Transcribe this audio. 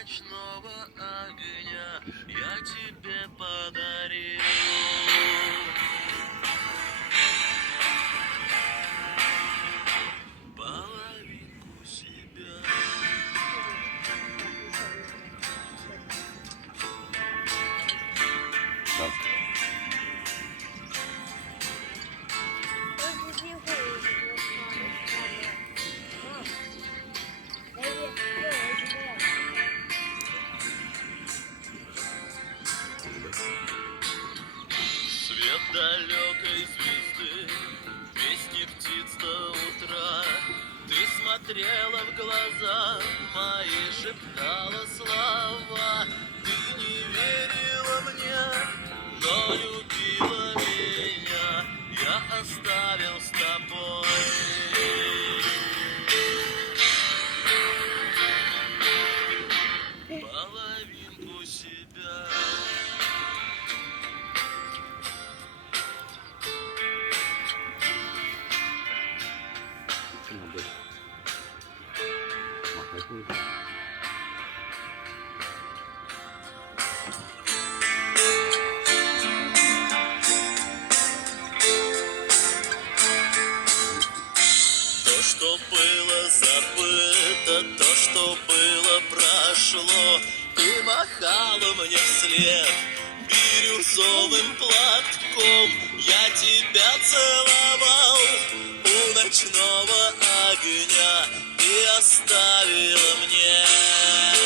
ночного огня я тебе подарил. Половинку себя. Так. Свет далекой звезды, песни птиц до утра. Ты смотрела в глаза мои, шептала слова. Ты не верила мне, но любила меня. Я оставил с тобой. Половинку себя. Надо махать нужно. То, что было забыто, то, что было, прошло. Ты махала мне вслед бирюзовым платком. Я тебя целовал у ночного огня. Ты оставила мне.